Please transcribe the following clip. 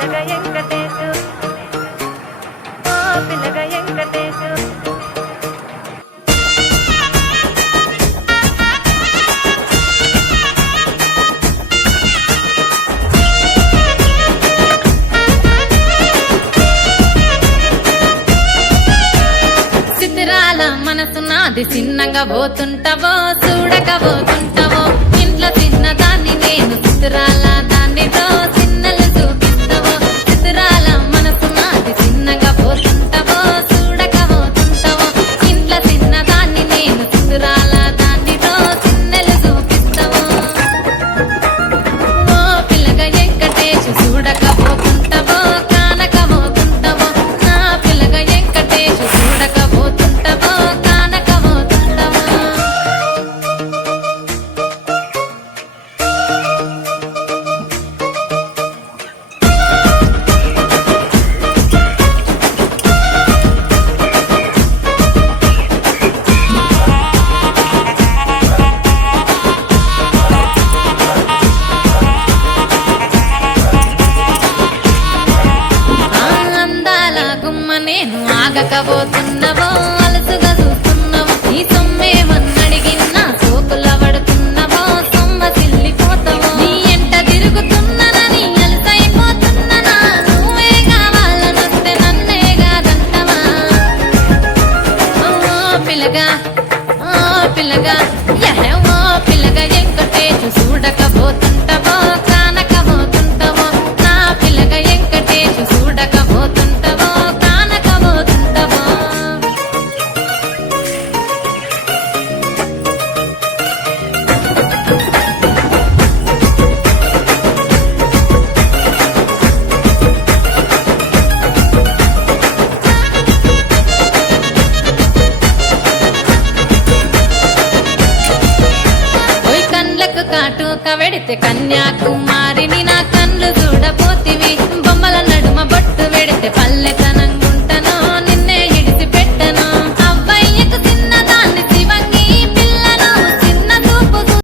పిల్లగా వెంకటేశు ఓ పిల్లగా వెంకటేశు చిత్రాల మనసు నాది చిన్నగా పోతుంటావో చూడక పోతుంటావో ఇంట్లో చిన్నదాన్ని నేను చిత్రాల దానితో చిన్నలు చూపిస్తావో చిత్రాల మనసు నాది చిన్నగా పోతుంటావో చూడక పోతుంటావో ఇంట్లో చిన్నదాన్ని నేను చిత్రాల దానితో చిన్నలు చూపిస్తావో ఓ పిల్లగా వెంకటేశు చూడక పోతుంటావో కానక పోతుంటావో నా పిల్లగా వెంకటేశు చూడక పోతుంటావో కానక పోతుంటావో అందాల గుమ్మ నేను ఆగకపోతున్నవో అలసుగా చూస్తున్నవో ఈ సొమ్మేమన్నడిగిన్నా సోకుల పడుతున్నవో సొమ్మ సిల్లిపోతావో నీ ఎంట తిరుగుతున్ననని అలసైపోతున్ననా నువ్వే కావాలనొస్తే నన్నే కాదంటవా ఓ పిల్లగా ఓ పిల్లగా ఓ పిల్లగా వెంకటేశు చూడకపోతుంటావో కానకపోతుంటావో నా పిల్లగా వెంకటేశు చూడకపోతుంటావో కానకపోతుంటావో ఓయ్ కండ్లకు కాటుక వెడితే కన్యాకుమారిని నా కళ్ళు చూడపోతివి బొమ్మల నడుమ బొట్టు వెడితే పల్లె